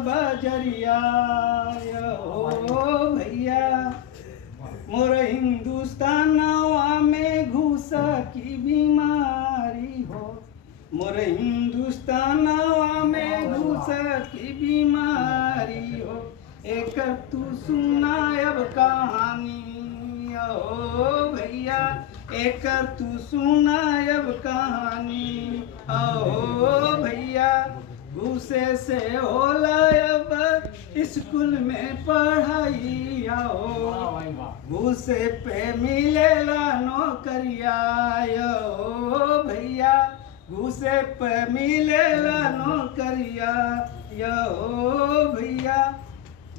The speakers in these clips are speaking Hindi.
बजरिया ओ भैया मोर हिंदुस्तानवा में घुस की बीमारी हो, मोर हिंदुस्तानवा में घुस की बीमारी हो, एक तू सुना अब कहानी ओ भैया, एक तू सुना अब कहानी ओ भैया। घूसे से होला अब स्कूल में पढ़ाई आओ, घूसे पे मिलेला नौकरिया ओ भैया, घूसे पे मिलेला नौकरिया यो भैया।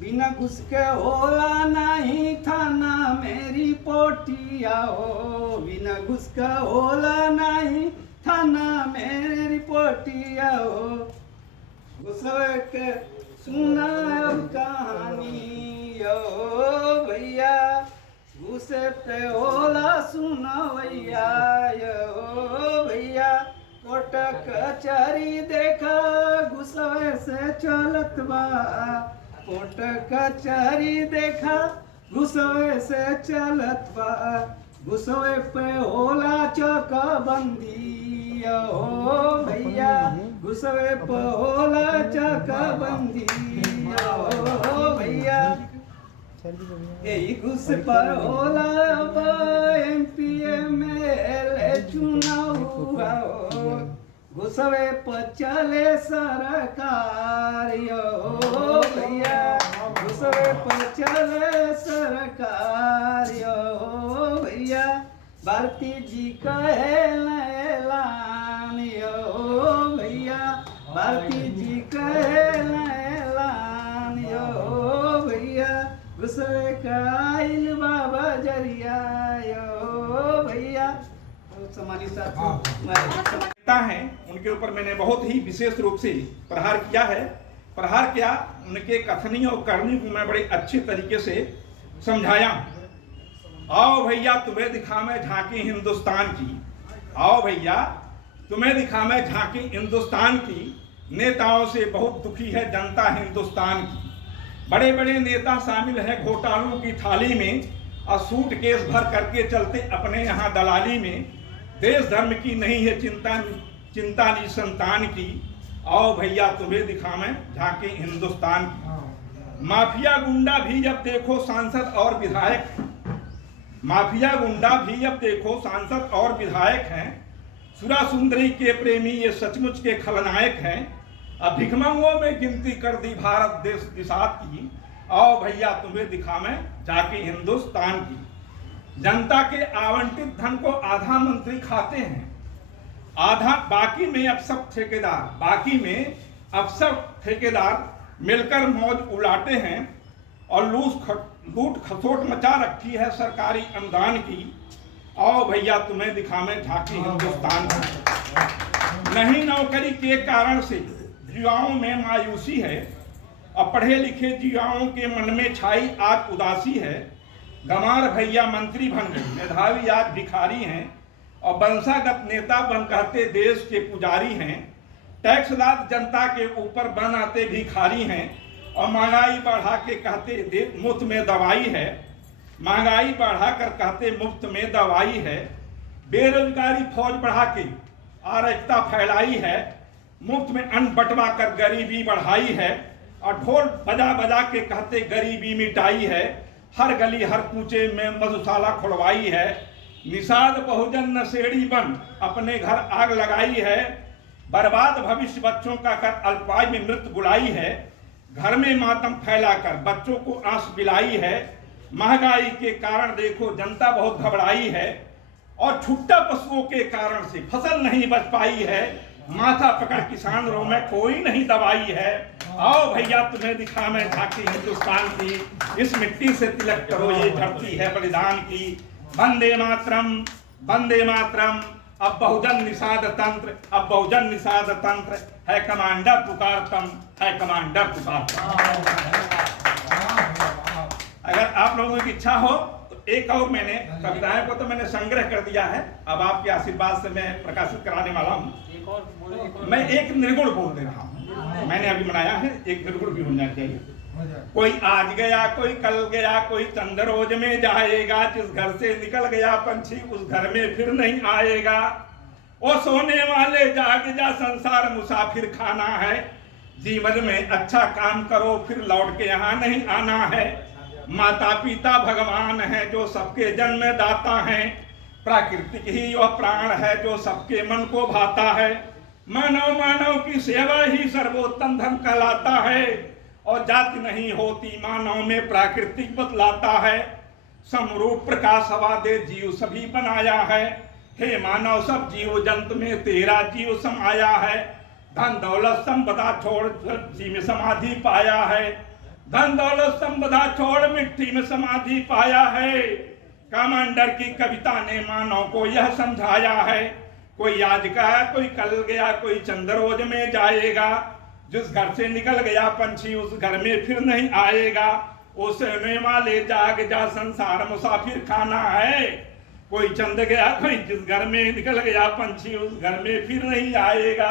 बिना घुस के होला नहीं थाना मेरी पोटिया हो, बिना घुस के होला नहीं थाना मेरी पोटिया हो। घुसवे के सुना अब कहानी यो भैया, घुसे पे होला सुनवैया यो भैया। कोर्ट कचहरी देखा घुसवे से चलत बा, कोर्ट कचहरी देखा घुसवे से चलत बा, घुसवे पे होला चकबंदी ओ भैया, घुसवे पे होला चकबंदी ओ भैया। यही घुस पर होला अब MP MLA चुनाव हुआ, घुसवे पर चले सरकार यो भैया, घुसवे पर चले सरकार यो भैया। भारती जी कहे ऐलान यो भैया, भारती जी कहे ऐलान यो भैया। घुसवे का आइल बाबा जरिया यो भैया। समानी नेता हैं उनके ऊपर मैंने बहुत ही विशेष रूप से प्रहार किया है। प्रहार क्या, उनके कथनी और करनी को मैं बड़े अच्छे तरीके से समझाया। आओ भैया तुम्हें दिखावे झांकी हिंदुस्तान की, आओ भैया तुम्हें दिखावे झांकी हिंदुस्तान की। नेताओं से बहुत दुखी है जनता हिंदुस्तान की, बड़े बड़े नेता शामिल है घोटालों की थाली में, और सूटकेस भर करके चलते अपने यहाँ दलाली में। देश धर्म की नहीं है चिंता नी संतान की, आओ भैया तुम्हें दिखावें झांकी हिंदुस्तान की। माफिया गुंडा भी जब देखो सांसद और विधायक, माफिया गुंडा भी जब देखो सांसद और विधायक हैं। सुरा सुंदरी के प्रेमी ये सचमुच के खलनायक हैं। अब भिखमंगों में गिनती कर दी भारत देश दिशात की, आओ भैया तुम्हें दिखावें झांकी हिंदुस्तान की। जनता के आवंटित धन को आधा मंत्री खाते हैं, आधा बाकी में अब सब ठेकेदार, बाकी में अब सब ठेकेदार मिलकर मौज उड़ाते हैं। और लूट खसोट मचा रखी है सरकारी अनुदान की, आओ भैया तुम्हें दिखावें झांकी हिंदुस्तान की। नहीं नौकरी के कारण से युवाओं में मायूसी है, और पढ़े लिखे युवाओं के मन में छाई आज उदासी है। गंवार भैया मंत्री बन गए, मेधावी आज भिखारी हैं, और वंशागत नेता बन कहते देश के पुजारी हैं। टैक्स लाद जनता के ऊपर बन आते भिखारी हैं, और महंगाई बढ़ा के कहते मुफ्त में दवाई है, महंगाई बढ़ा कर कहते मुफ्त में दवाई है। बेरोजगारी फौज बढ़ा के अराजकता फैलाई है, मुफ्त में अन्न बंटवा कर गरीबी बढ़ाई है, और ढोल बजा बजा के कहते गरीबी मिटाई है। हर गली हर कूचे में मधुशाला खुलवाई है। निषाद बहुजन नशेड़ी बन अपने घर आग लगाई है। बर्बाद भविष्य बच्चों का कर अल्पायु में मृत्यु बुलाई है। घर में मातम फैलाकर बच्चों को आंस पिलाई है। महंगाई के कारण देखो जनता बहुत घबराई है, और छुट्टा पशुओं के कारण से फसल नहीं बच पाई है। माथा पकड़ किसान रो में कोई नहीं दवाई है, आओ भैया तुम्हें दिखावें झांकी हिंदुस्तान की। इस मिट्टी से तिलक करो ये धरती है बलिदान की। वंदे मातरम वंदे मातरम। अब बहुजन निषाद तंत्र, अब बहुजन निषाद तंत्र है कमांडर पुकारतम, है कमांडर पुकारतम। अगर आप लोगों की इच्छा हो तो एक और मैंने कविताएं को तो मैंने संग्रह कर दिया है, अब आपके आशीर्वाद से मैं प्रकाशित कराने वाला हूँ। मैं एक निर्गुण बोल दे रहा हूँ। मैंने अभी बनाया है, एक बिल्कुल भी होना चाहिए। कोई आज गया, कोई कल गया, कोई चंद्रोज में जाएगा, जिस घर से निकल गया पंछी उस घर में फिर नहीं आएगा। ओ सोने वाले जाग जा, संसार मुसाफिर खाना है, जीवन में अच्छा काम करो फिर लौट के यहाँ नहीं आना है। माता पिता भगवान है जो सबके जन्मदाता है, प्राकृतिक ही वह प्राण है जो सबके मन को भाता है। मानव मानव की सेवा ही सर्वोत्तम धर्म कहलाता है, और जाति नहीं होती मानव में प्राकृतिक बतलाता है। समरूप प्रकाश हवा दे जीव सभी बनाया है, हे मानव सब जीव जंतु में तेरा जीव समाया है। धन दौलत संपदा छोड़ मिट्टी में समाधि पाया है, धन दौलत संपदा छोड़ मिट्टी में समाधि पाया है। कमांडर की कविता ने मानव को यह समझाया है, कोई आज गया, कोई कल गया, कोई चंद्रोज में जाएगा, जिस घर से निकल गया पंछी उस घर में फिर नहीं आएगा। उस सोने वाले जाग जा, संसार मुसाफिर खाना है, कोई चंद गया, कोई जिस घर में निकल गया पंछी उस घर में फिर नहीं आएगा।